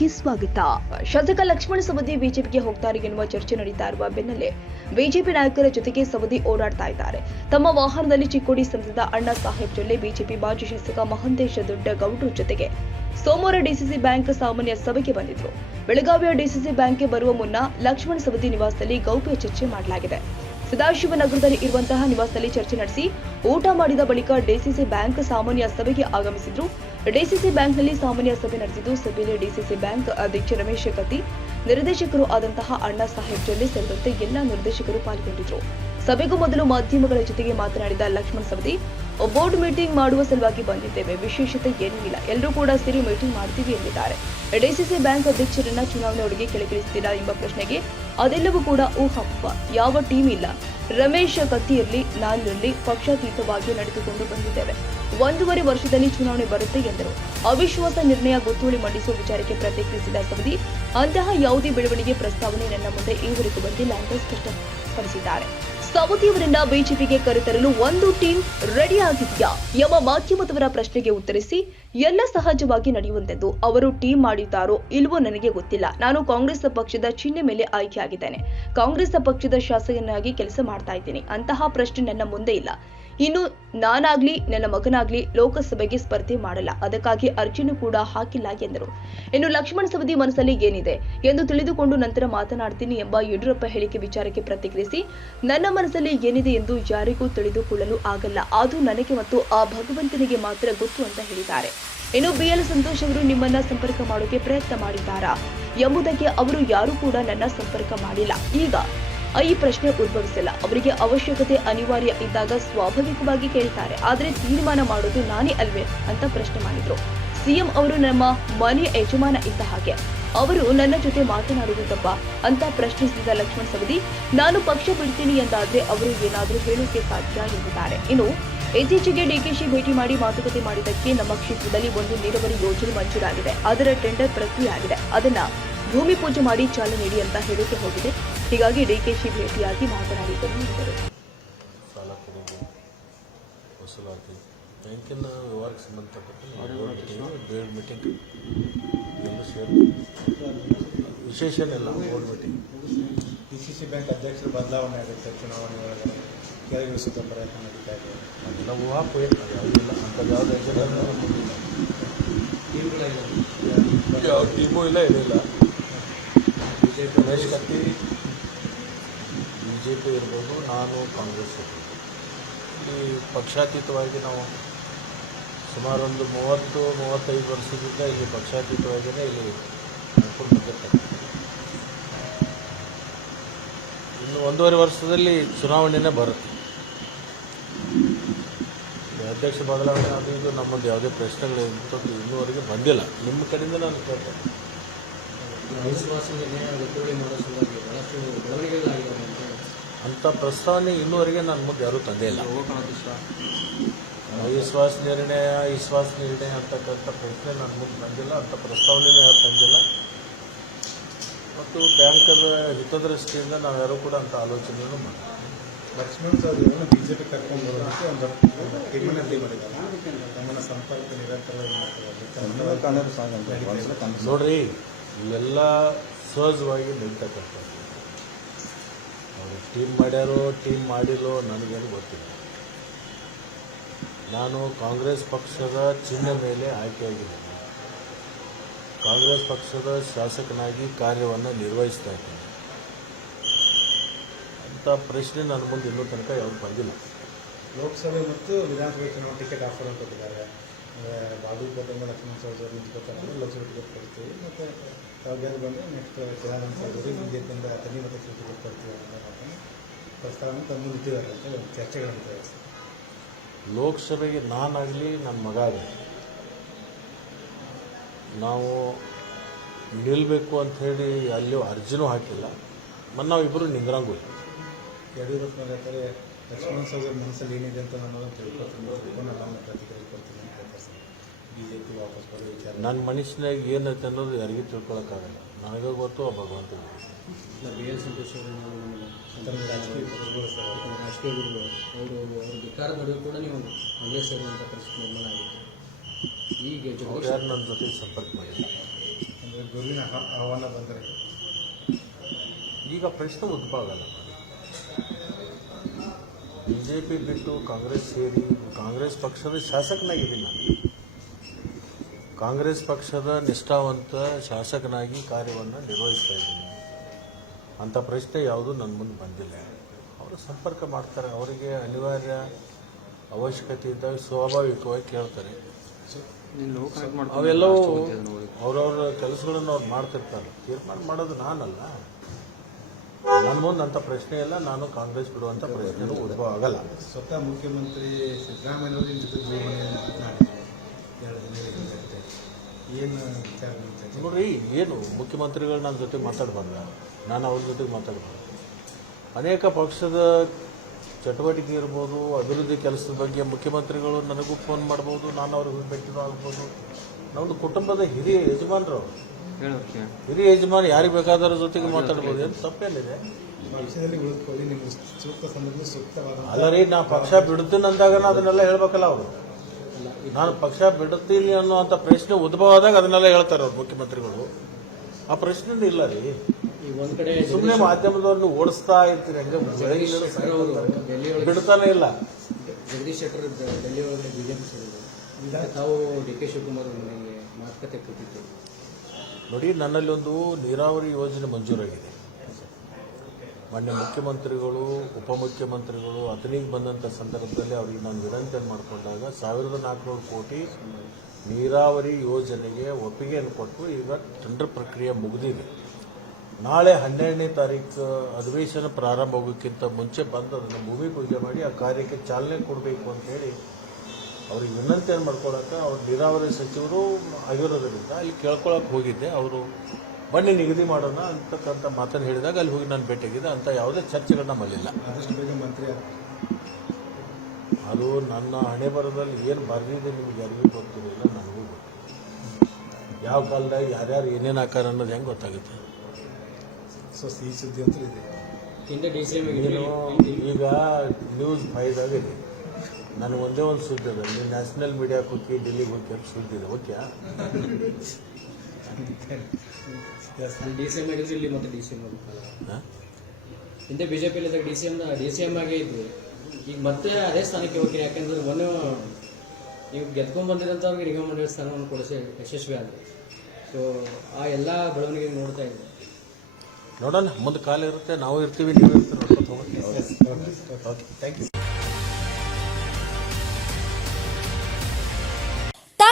ನ್ಯೂಸ್ಗೆ ಸ್ವಾಗತ. ಶಾಸಕ ಲಕ್ಷ್ಮಣ ಸವದಿ ಬಿಜೆಪಿಗೆ ಹೋಗ್ತಾರೆ ಎನ್ನುವ ಚರ್ಚೆ ನಡೀತಾ ಇರುವ ಬೆನ್ನಲ್ಲೇ ಬಿಜೆಪಿ ನಾಯಕರ ಜೊತೆಗೆ ಸವದಿ ಓಡಾಡ್ತಾ ಇದ್ದಾರೆ. ತಮ್ಮ ವಾಹನದಲ್ಲಿ ಚಿಕ್ಕೋಡಿ ಸಂಸದ ಅಣ್ಣಾ ಸಾಹೇಬ್ ಜೊಲ್ಲೆ, ಬಿಜೆಪಿ ಮಾಜಿ ಶಾಸಕ ಮಹಂತೇಶ ದೊಡ್ಡಗೌಡ್ರು ಜೊತೆಗೆ ಸೋಮವಾರ ಡಿಸಿಸಿ ಬ್ಯಾಂಕ್ ಸಾಮಾನ್ಯ ಸಭೆಗೆ ಬಂದಿದ್ರು. ಬೆಳಗಾವಿಯ ಡಿಸಿಸಿ ಬ್ಯಾಂಕ್ಗೆ ಬರುವ ಮುನ್ನ ಲಕ್ಷ್ಮಣ ಸವದಿ ನಿವಾಸದಲ್ಲಿ ಗೌಪ್ಯ ಚರ್ಚೆ ಮಾಡಲಾಗಿದೆ. ಸದಾಶಿವನಗರದಲ್ಲಿ ಇರುವಂತಹ ನಿವಾಸದಲ್ಲಿ ಚರ್ಚೆ ನಡೆಸಿ ಊಟ ಮಾಡಿದ ಬಳಿಕ ಡಿಸಿಸಿ ಬ್ಯಾಂಕ್ ಸಾಮಾನ್ಯ ಸಭೆಗೆ ಆಗಮಿಸಿದ್ರು. ಡಿಸಿಸಿ ಬ್ಯಾಂಕ್ನಲ್ಲಿ ಸಾಮಾನ್ಯ ಸಭೆ ನಡೆಸಿದ್ದು ಸಭೆಯಲ್ಲಿ ಡಿಸಿಸಿ ಬ್ಯಾಂಕ್ ಅಧ್ಯಕ್ಷ ರಮೇಶ್ ಕತ್ತಿ ನಿರ್ದೇಶಕರು ಆದಂತಹ ಅಣ್ಣಾ ಸಾಹೇಬ್ ಜೊಲ್ಲೆ ಸೇರಿದಂತೆ ಎಲ್ಲಾ ನಿರ್ದೇಶಕರು ಪಾಲ್ಗೊಂಡಿದ್ರು. ಸಭೆಗೂ ಮೊದಲು ಮಾಧ್ಯಮಗಳ ಜೊತೆಗೆ ಮಾತನಾಡಿದ ಲಕ್ಷ್ಮಣ್ ಸವದಿ, ಬೋರ್ಡ್ ಮೀಟಿಂಗ್ ಮಾಡುವ ಸಲುವಾಗಿ ಬಂದಿದ್ದೇವೆ, ವಿಶೇಷತೆ ಏನೂ ಇಲ್ಲ, ಎಲ್ಲರೂ ಕೂಡ ಸೇರಿ ಮೀಟಿಂಗ್ ಮಾಡ್ತೀವಿ ಎಂದಿದ್ದಾರೆ. ಡಿಸಿಸಿ ಬ್ಯಾಂಕ್ ಅಧ್ಯಕ್ಷರನ್ನ ಚುನಾವಣೆ ಒಳಗೆ ಕೆಳಗಿಳಿಸುತ್ತಿಲ್ಲ ಎಂಬ ಪ್ರಶ್ನೆಗೆ ಅದೆಲ್ಲವೂ ಕೂಡ ಊಹಪ್ಪ. ಯಾವ ಟೀಮ್ ಇಲ್ಲ. ರಮೇಶ್ ಕತ್ತಿಯಲ್ಲಿ ನಾನಿರಲಿ ಪಕ್ಷಾತೀತವಾಗಿ ನಡೆದುಕೊಂಡು ಬಂದಿದ್ದೇವೆ. ಒಂದೂವರೆ ವರ್ಷದಲ್ಲಿ ಚುನಾವಣೆ ಬರುತ್ತೆ ಎಂದರು. ಅವಿಶ್ವಾಸ ನಿರ್ಣಯ ಗೊತ್ತುವಳಿ ಮಂಡಿಸುವ ವಿಚಾರಕ್ಕೆ ಪ್ರತಿಕ್ರಿಯಿಸಿದ ಸವದಿ ಅಂತಹ ಯಾವುದೇ ಬೆಳವಣಿಗೆ ಪ್ರಸ್ತಾವನೆ ನನ್ನ ಮುಂದೆ ಈವರೆಗೂ ಬಂದಿಲ್ಲ ಅಂತ ಸ್ಪಷ್ಟಪಡಿಸಿದ್ದಾರೆ. ಸವದಿಯವರನ್ನ ಬಿಜೆಪಿಗೆ ಕರೆತರಲು ಒಂದು ಟೀಮ್ ರೆಡಿ ಆಗಿದೆಯಾ ಎಂಬ ಮಾಧ್ಯಮದವರ ಪ್ರಶ್ನೆಗೆ ಉತ್ತರಿಸಿ, ಎಲ್ಲ ಸಹಜವಾಗಿ ನಡೆಯುವಂತದ್ದು ಅವರು ಟೀಮ್ ಮಾಡಿದ್ದಾರೋ ಇಲ್ವೋ ನನಗೆ ಗೊತ್ತಿಲ್ಲ. ನಾನು ಕಾಂಗ್ರೆಸ್ ಪಕ್ಷದ ಚಿಹ್ನೆ ಮೇಲೆ ಆಯ್ಕೆಯಾಗಿದ್ದೇನೆ. ಕಾಂಗ್ರೆಸ್ ಪಕ್ಷದ ಶಾಸಕನಾಗಿ ಕೆಲಸ ಮಾಡ್ತಾ ಇದ್ದೀನಿ. ಅಂತಹ ಪ್ರಶ್ನೆ ನನ್ನ ಮುಂದೆ ಇಲ್ಲ. ಇನ್ನು ನಾನಾಗ್ಲಿ, ನನ್ನ ಮಗನಾಗ್ಲಿ ಲೋಕಸಭೆಗೆ ಸ್ಪರ್ಧೆ ಮಾಡಲ್ಲ. ಅದಕ್ಕಾಗಿ ಅರ್ಜಿನೂ ಕೂಡ ಹಾಕಿಲ್ಲ ಎಂದರು. ಇನ್ನು ಲಕ್ಷ್ಮಣ ಸವದಿ ಮನಸ್ಸಲ್ಲಿ ಏನಿದೆ? ಎಂದು ತಿಳಿದುಕೊಂಡು ನಂತರ ಮಾತನಾಡ್ತೀನಿ ಎಂಬ ಯಡಿಯೂರಪ್ಪ ಹೇಳಿಕೆ ವಿಚಾರಕ್ಕೆ ಪ್ರತಿಕ್ರಿಯಿಸಿ, ನನ್ನ ಮನಸ್ಸಲ್ಲಿ ಏನಿದೆ ಎಂದು ಯಾರಿಗೂ ತಿಳಿದುಕೊಳ್ಳಲು ಆಗಲ್ಲ. ಅದು ನನಗೆ ಮತ್ತು ಆ ಭಗವಂತನಿಗೆ ಮಾತ್ರ ಗೊತ್ತು ಅಂತ ಹೇಳಿದ್ದಾರೆ. ಇನ್ನು ಬಿ ಎಲ್ ಸಂತೋಷ್ ಅವರು ನಿಮ್ಮನ್ನ ಸಂಪರ್ಕ ಮಾಡೋಕೆ ಪ್ರಯತ್ನ ಮಾಡಿದ್ದಾರಾ? ಎಂಬುದಕ್ಕೆ ಅವರು ಯಾರೂ ಕೂಡ ನನ್ನ ಸಂಪರ್ಕ ಮಾಡಿಲ್ಲ. ಈಗ ಈ ಪ್ರಶ್ನೆ ಉದ್ಭವಿಸಿಲ್ಲ. ಅವರಿಗೆ ಅವಶ್ಯಕತೆ ಅನಿವಾರ್ಯ ಇದ್ದಾಗ ಸ್ವಾಭಾವಿಕವಾಗಿ ಕೇಳ್ತಾರೆ. ಆದರೆ ತೀರ್ಮಾನ ಮಾಡೋದು ನಾನೇ ಅಲ್ವೇ ಅಂತ ಪ್ರಶ್ನೆ ಮಾಡಿದ್ರು. ಸಿಎಂ ಅವರು ನಮ್ಮ ಮನೆಯ ಯಜಮಾನ ಇದ್ದ ಹಾಗೆ. ಅವರು ನನ್ನ ಜೊತೆ ಮಾತನಾಡುವುದಪ್ಪ ಅಂತ ಪ್ರಶ್ನಿಸಿದ ಲಕ್ಷ್ಮಣ್ ಸವದಿ, ನಾನು ಪಕ್ಷ ಬಿಡ್ತೀನಿ ಎಂದಾದ್ರೆ ಅವರು ಏನಾದರೂ ಹೇಳೋಕೆ ಸಾಧ್ಯ ಎಂದಿದ್ದಾರೆ. ಇನ್ನು ಇತ್ತೀಚೆಗೆ ಡಿಕೆಶಿ ಭೇಟಿ ಮಾಡಿ ಮಾತುಕತೆ ಮಾಡಿದ್ದಕ್ಕೆ ನಮ್ಮ ಕ್ಷೇತ್ರದಲ್ಲಿ ಒಂದು ನೀರಾವರಿ ಯೋಜನೆ ಮಂಜೂರಾಗಿದೆ. ಅದರ ಟೆಂಡರ್ ಪ್ರಕ್ರಿಯೆ ಆಗಿದೆ. ಅದನ್ನ ಭೂಮಿ ಪೂಜೆ ಮಾಡಿ ಚಾಲನೆ ನೀಡಿ ಅಂತ ಹೇಳೋಕೆ ಹೋಗಿದೆ. ಹೀಗಾಗಿ ಡಿಕೆಶಿ ಭೇಟಿಯಾಗಿ ಮಾತನಾಡಿದ್ದನ್ನು ಎಂದರು ಸಾಲ ಕೊಡೋದು ವಸೂಲಾತಿ. ಬ್ಯಾಂಕಿನ ವ್ಯವಹಾರಕ್ಕೆ ಸಂಬಂಧಪಟ್ಟ ಬೇಡ್ ಮೀಟಿಂಗ್ ಎಲ್ಲ ಸೇರಿ ವಿಶೇಷ ಏನಿಲ್ಲ board meeting D C C bank ಅಧ್ಯಕ್ಷರು ಬದಲಾವಣೆ ಆಗುತ್ತೆ ಚುನಾವಣೆ ಒಳಗೆ. ಕೆಳಗಿಳಿಸುವ ಪ್ರಯತ್ನ ನಡೀತಾ ಇದೆ. ಅದೆಲ್ಲ ಊಹಾಪೋಯ ಅದು ಯಾವುದಿಲ್ಲ ಅಂಥದ್ದು ಯಾವುದು ಎಜೆಂಡಾ ಯಾವ ಟೀಮು ಇಲ್ಲ ಏನಿಲ್ಲ ಬಿಜೆಪಿ ಕತ್ತಿ ಜೆ ಪಿ ಇರ್ಬೋದು, ನಾನು ಕಾಂಗ್ರೆಸ್ ಇರ್ಬೋದು. ಇಲ್ಲಿ ಪಕ್ಷಾತೀತವಾಗಿ ನಾವು ಸುಮಾರೊಂದು ಮೂವತ್ತು, ಮೂವತ್ತೈದು ವರ್ಷದಿಂದ ಇಲ್ಲಿ ಪಕ್ಷಾತೀತವಾಗಿಯೇ ಇಲ್ಲಿ ನಡ್ಕೊಂಡು ಇನ್ನು ಒಂದೂವರೆ ವರ್ಷದಲ್ಲಿ ಚುನಾವಣೆನೇ ಬರುತ್ತೆ. ಅಧ್ಯಕ್ಷ ಬದಲಾವಣೆ ಅದು ಇದು ನಮ್ಮದು ಯಾವುದೇ ಪ್ರಶ್ನೆಗಳು ಇಂಥದ್ದು ಇನ್ನೂವರೆಗೆ ಬಂದಿಲ್ಲ. ನಿಮ್ಮ ಕಡೆಯಿಂದ ನಾನು ಕೇಳ್ತೇನೆ. ವಿಶ್ವಾಸ ಅಂಥ ಪ್ರಸ್ತಾವನೆ ಇನ್ನೂವರೆಗೆ ನನ್ನ ಮುಂದೆ ಯಾರೂ ತಂದೇ ಇಲ್ಲ. ಅವಿಶ್ವಾಸ ನಿರ್ಣಯ ವಿಶ್ವಾಸ ನಿರ್ಣಯ ಅಂತಕ್ಕಂಥ ಪ್ರಶ್ನೆ ನನ್ನ ಮುಂದೆ ಬಂದಿಲ್ಲ ಅಂಥ ಪ್ರಸ್ತಾವನೆ ಯಾರು ತಂದಿಲ್ಲ. ಮತ್ತು ಬ್ಯಾಂಕರ್ ಹಿತದೃಷ್ಟಿಯಿಂದ ನಾವು ಯಾರೂ ಕೂಡ ಅಂಥ ಆಲೋಚನೆಯನ್ನು ಮಾಡಿಲ್ಲ. Laxman sir B J P ಕರ್ಕೊಂಡು ಬರೋದಕ್ಕೆ ಒಂದು ತೀರ್ಮಾನ ಮಾಡಿದ್ದಾರೆ. ಸಂಪರ್ಕ ನಿರಂತರ ನೋಡ್ರಿ ಇಲ್ಲೆಲ್ಲ ಸಹಜವಾಗಿ ನಿಲ್ತಕ್ಕಂಥದ್ದು ಟೀಮ್ ಮಾಡ್ಯಾರೋ ಟೀಮ್ ಮಾಡಿಲ್ಲೋ ನನಗೇನು ಗೊತ್ತಿಲ್ಲ. ನಾನು ಕಾಂಗ್ರೆಸ್ ಪಕ್ಷದ ಚಿಹ್ನೆ ಮೇಲೆ ಆಯ್ಕೆಯಾಗಿದ್ದೇನೆ. ಕಾಂಗ್ರೆಸ್ ಪಕ್ಷದ ಶಾಸಕನಾಗಿ ಕಾರ್ಯವನ್ನು ನಿರ್ವಹಿಸ್ತಾ ಇದ್ದೇನೆ. ಅಂಥ ಪ್ರಶ್ನೆ ನನ್ನ ಮುಂದೆ ಇನ್ನೂ ತನಕ ಯಾವ್ದು ಬಂದಿಲ್ಲ. ಲೋಕಸಭೆ ಮತ್ತು ವಿಧಾನಸಭೆ ಚುನಾವಣೆ ಟಿಕೆಟ್ ಆಫರ್ ಅಂತ ಬಾಗಲಕೋಟೆಯಿಂದ ಲಕ್ಷ್ಮಣ ಸವದಿ ಅವರು ಲಕ್ಷ ಟಿಕೆಟ್ ಕೊಡ್ತೀವಿ ಮತ್ತು ತಾವು ಬಂದರೆ ನೆಕ್ಸ್ಟ್ ಚಿದಾನಂದ ಸಹೋದರಿ ಬಿಜೆಪಿಯಿಂದ ತನಿ ಮತ್ತು ಟಿಕೆಟ್ ಕೊಡ್ತೀವಿ ಅಂತ ಪ್ರಸ್ತಾವ ತಂದು ನಿಂತಿದ್ದಾರೆ ಅಂತ ಒಂದು ಚರ್ಚೆಗಳು ನಡೀತಾ ಇದೆ ಲೋಕಸಭೆಗೆ ನಾನಾಗಲಿ ನನ್ನ ಮಗ ಆಗಲಿ. ನಾವು ನಿಲ್ಲಬೇಕು ಅಂಥೇಳಿ ಅಲ್ಲಿಯೂ ಅರ್ಜಿನೂ ಹಾಕಿಲ್ಲ. ಮತ್ತು ನಾವಿಬ್ಬರು ನಿಂದ್ರಂಗೂ ಇಲ್ಲ. ಯಡಿಯೂರಪ್ಪ ಹೇಳ್ತಾರೆ ಲಕ್ಷ್ಮಣ ಸಹೋದರ ಮನಸ್ಸಲ್ಲಿ ಏನಿದೆ ಅಂತ ನಾನು ತಿಳ್ಕೊತೀನಿ ನಾನು ಪ್ರತಿಕ್ರಿಯೆ ಕೊಡ್ತೀನಿ ಅಂತ ಹೇಳ್ತಾರೆ ಸರ್ ಬಿ ಜೆ ಪಿ ವಾಪಸ್ ಬರೋ ವಿಚಾರ ನನ್ನ ಮನಸ್ಸಿನಾಗ ಏನೈತೆ ಅನ್ನೋದು ಯಾರಿಗೂ ತಿಳ್ಕೊಳಕ್ಕಾಗಲ್ಲ. ನನಗೆ ಗೊತ್ತು ಆ ಭಗವಂತ ಬಿ ಎಲ್ ಸಂತೋಷ್ ಅವರು ನಮ್ಮನ್ನ ಅಂತಂದ್ರೆ ರಾಜಕೀಯ ಪಕ್ಷಗಳು ಸರ್ ನಮ್ಮ ರಾಷ್ಟ್ರೀಯ ಗುರುಗಳು. ಅವರು ಅವ್ರ ವಿಕಾರ ನಡುವೆ ಕೂಡ ನೀವು ಕಾಂಗ್ರೆಸ್ ಸೇರುವಂಥ ಪರಿಸ್ಥಿತಿ ನಿರ್ಮಾಣ ಆಗಿತ್ತು. ಈಗ ಯಾರು ನನ್ನ ಜೊತೆ ಸಂಪರ್ಕ ಮಾಡಿಲ್ಲ? ಗುರುವಿನ ಆಹ್ವಾ- ಆಹ್ವಾನ ಬಂದರೆ? ಈಗ ಪ್ರಶ್ನೆ ಉದ್ಭವ ಆಗಲ್ಲ ಬಿ ಜೆ ಪಿ ಬಿಟ್ಟು ಕಾಂಗ್ರೆಸ್ ಸೇರಿ ಕಾಂಗ್ರೆಸ್ ಪಕ್ಷದ ಶಾಸಕನಾಗಿದ್ದೀನಿ ನಾನು. ಕಾಂಗ್ರೆಸ್ ಪಕ್ಷದ ನಿಷ್ಠಾವಂತ ಶಾಸಕನಾಗಿ ಕಾರ್ಯವನ್ನು ನಿರ್ವಹಿಸ್ತಾ ಇದ್ದೀನಿ. ಅಂಥ ಪ್ರಶ್ನೆ ಯಾವುದೂ ನನ್ನ ಮುಂದೆ ಬಂದಿಲ್ಲ. ಅವರು ಸಂಪರ್ಕ ಮಾಡ್ತಾರೆ, ಅವರಿಗೆ ಅನಿವಾರ್ಯ ಅವಶ್ಯಕತೆ ಇದ್ದಾಗ ಸ್ವಾಭಾವಿಕವಾಗಿ ಕೇಳ್ತಾರೆ. ಅವೆಲ್ಲವೂ ಅವ್ರವ್ರ ಕೆಲಸಗಳನ್ನು ಅವ್ರು ಮಾಡ್ತಿರ್ತಾರೆ. ತೀರ್ಮಾನ ಮಾಡೋದು ನಾನಲ್ಲ. ನನ್ನ ಮುಂದೆ ಅಂಥ ಪ್ರಶ್ನೆ ಇಲ್ಲ, ನಾನು ಕಾಂಗ್ರೆಸ್ ಬಿಡುವಂಥ ಪ್ರಶ್ನೆ ಉದ್ಭವ ಆಗಲ್ಲ. ಸ್ವತಃ ಮುಖ್ಯಮಂತ್ರಿ ಸಿದ್ದರಾಮಯ್ಯನವರು ಏನು ನೋಡ್ರಿ ಏನು ಮುಖ್ಯಮಂತ್ರಿಗಳು ನನ್ನ ಜೊತೆ ಮಾತಾಡಬಾರ್ದ? ನಾನು ಅವ್ರ ಜೊತೆಗೆ ಮಾತಾಡಬಾರ್ದು. ಅನೇಕ ಪಕ್ಷದ ಚಟುವಟಿಕೆ ಇರ್ಬೋದು ಅಭಿವೃದ್ಧಿ ಕೆಲಸದ ಬಗ್ಗೆ ಮುಖ್ಯಮಂತ್ರಿಗಳು ನನಗೂ ಫೋನ್ ಮಾಡ್ಬೋದು ನಾನು ಅವ್ರಿಗೆ ಭೇಟಿನೂ ಆಗ್ಬೋದು. ನಮ್ಮದು ಕುಟುಂಬದ ಹಿರಿಯ ಯಜಮಾನರು. ಹಿರಿಯ ಯಜಮಾನ ಯಾರಿಗೆ ಬೇಕಾದ್ರ ಜೊತೆಗೆ ಮಾತಾಡ್ಬೋದು? ಏನು ತಪ್ಪೇನಿದೆ? ಅಲ್ಲ ರೀ ನಾ ಪಕ್ಷ ಬಿಡ್ತೀನಿ ಅಂದಾಗ ಅದನ್ನೆಲ್ಲ ಹೇಳ್ಬೇಕಲ್ಲ ಅವರು. ನಾನು ಪಕ್ಷ ಬಿಡುತ್ತೀನಿ ಅನ್ನುವಂಥ ಪ್ರಶ್ನೆ ಉದ್ಭವ ಆದಾಗ ಅದನ್ನೆಲ್ಲ ಹೇಳ್ತಾರೆ ಅವ್ರು ಮುಖ್ಯಮಂತ್ರಿಗಳು. ಆ ಪ್ರಶ್ನೆ ಇಲ್ಲ ರೀ. ಒಂದ್ ಕಡೆ ಸುಮ್ಮನೆ ಮಾಧ್ಯಮದವ್ರನ್ನ ಓಡಿಸ್ತಾ ಇರ್ತೀರಿ ಹಂಗೆ ಬಿಡ್ತಾನೆ ಇಲ್ಲ. ಜಗದೀಶ್ ಶೆಟ್ಟರ್ ಡೆಲ್ಲಿ ಒಳಗಡೆ ಬಿಜೆಪಿ ಸೇರಿದ್ರು. ತಾವು ಡಿ ಕೆ ಶಿವಕುಮಾರ್ ಮಾತುಕತೆ ಕೂತಿತ್ತು ನೋಡಿ ನನ್ನಲ್ಲಿ ಒಂದು ನೀರಾವರಿ ಯೋಜನೆ ಮಂಜೂರಾಗಿದೆ. ಮಾನ್ಯ ಮುಖ್ಯಮಂತ್ರಿಗಳು, ಉಪಮುಖ್ಯಮಂತ್ರಿಗಳು ಅತನಿಗೆ ಬಂದಂಥ ಸಂದರ್ಭದಲ್ಲಿ ಅವರಿಗೆ ನಾನು ವಿನಂತಿ ಮಾಡಿಕೊಂಡಾಗ ಸಾವಿರದ ನಾಲ್ಕುನೂರು ಕೋಟಿ ನೀರಾವರಿ ಯೋಜನೆಗೆ ಒಪ್ಪಿಗೆಯನ್ನು ಕೊಟ್ಟು ಈಗ ಟೆಂಡರ್ ಪ್ರಕ್ರಿಯೆ ಮುಗಿದಿದೆ. ನಾಳೆ ಹನ್ನೆರಡನೇ ತಾರೀಕು ಅಧಿವೇಶನ ಪ್ರಾರಂಭ ಆಗೋಕ್ಕಿಂತ ಮುಂಚೆ ಬಂದು ಅದನ್ನು ಭೂಮಿ ಪೂಜೆ ಮಾಡಿ ಆ ಕಾರ್ಯಕ್ಕೆ ಚಾಲನೆ ಕೊಡಬೇಕು ಅಂತೇಳಿ ಅವ್ರಿಗೆ ವಿನಂತಿಯನ್ನು ಮಾಡ್ಕೊಳಕ್ಕೆ ಅವ್ರು ನೀರಾವರಿ ಸಚಿವರು ಆಗಿರೋದರಿಂದ ಅಲ್ಲಿ ಕೇಳ್ಕೊಳಕ್ಕೆ ಹೋಗಿದ್ದೆ. ಅವರು ಬನ್ನಿ ನಿಗದಿ ಮಾಡೋಣ ಅಂತಕ್ಕಂಥ ಮಾತನ್ನು ಹೇಳಿದಾಗ ಅಲ್ಲಿ ಹೋಗಿ ನಾನು ಭೇಟಿಯಾಗಿದ್ದೆ ಅಂತ ಯಾವುದೇ ಚರ್ಚೆಗಳು ನಮ್ಮಲ್ಲಿಲ್ಲ ಆದಷ್ಟು ಬೇಗ ಮಂತ್ರಿ. ಅದು ನನ್ನ ಹಣೆ ಬರದಲ್ಲಿ ಏನು ಬರೆದಿದೆ ನಿಮ್ಗೆ ಯಾರಿಗೂ ಗೊತ್ತಿರಲಿಲ್ಲ ನನಗೂ ಗೊತ್ತಿಲ್ಲ. ಯಾವ ಕಾಲದಾಗ ಯಾರ್ಯಾರು ಏನೇನು ಹಾಕಾರ ಅನ್ನೋದು ಹೆಂಗೆ ಗೊತ್ತಾಗುತ್ತೆ? ಸೊ ಈ ಸುದ್ದಿ ಅಂತ ಇದೆ. ಈಗ ನ್ಯೂಸ್ ಫೈದಾಗ ಇದೆ. ನನಗೆ ಒಂದೇ ಒಂದು ಸುದ್ದಿ ಅದ. ನೀವು ನ್ಯಾಷನಲ್ ಮೀಡಿಯಾಕ್ಕೆ ಹೋಗಿ ಡೆಲ್ಲಿಗೆ ಹೋಗಿ ಅಂತ ಸುದ್ದಿ ಇದೆ. ಓಕೆ? ಡಿ ಸಿ ಎಂ ಆಗಿದ್ರು ಇಲ್ಲಿ ಮತ್ತೆ ಡಿ ಸಿ ಎಂ ಹಿಂದೆ ಬಿಜೆಪಿ ಇದ್ದಾಗ D C M D C M ಆಗೇ ಇದ್ವಿ. ಈಗ ಮತ್ತೆ ಅದೇ ಸ್ಥಾನಕ್ಕೆ ಹೋಗ್ತೀರಿ ಯಾಕಂದ್ರೆ ಮೊನ್ನೆ ನೀವು ಗೆದ್ಕೊಂಡ್ ಬಂದಿರೋಂಥವ್ರಿಗೆ ನಿಗಮ ಮಂಡಳಿ ಸ್ಥಾನವನ್ನು ಕೊಡಿಸಿ ಯಶಸ್ವಿ ಆದ್ರೆ. ಸೊ ಆ ಎಲ್ಲ ಬೆಳವಣಿಗೆ ನೋಡ್ತಾ ಇದ್ದೆ ನೋಡೋಣ ಮುಂದೆ ಕಾಲ ಇರುತ್ತೆ ನಾವು ಇರ್ತೀವಿ ನೀವು ಇರ್ತೀವಿ ಥ್ಯಾಂಕ್ ಯು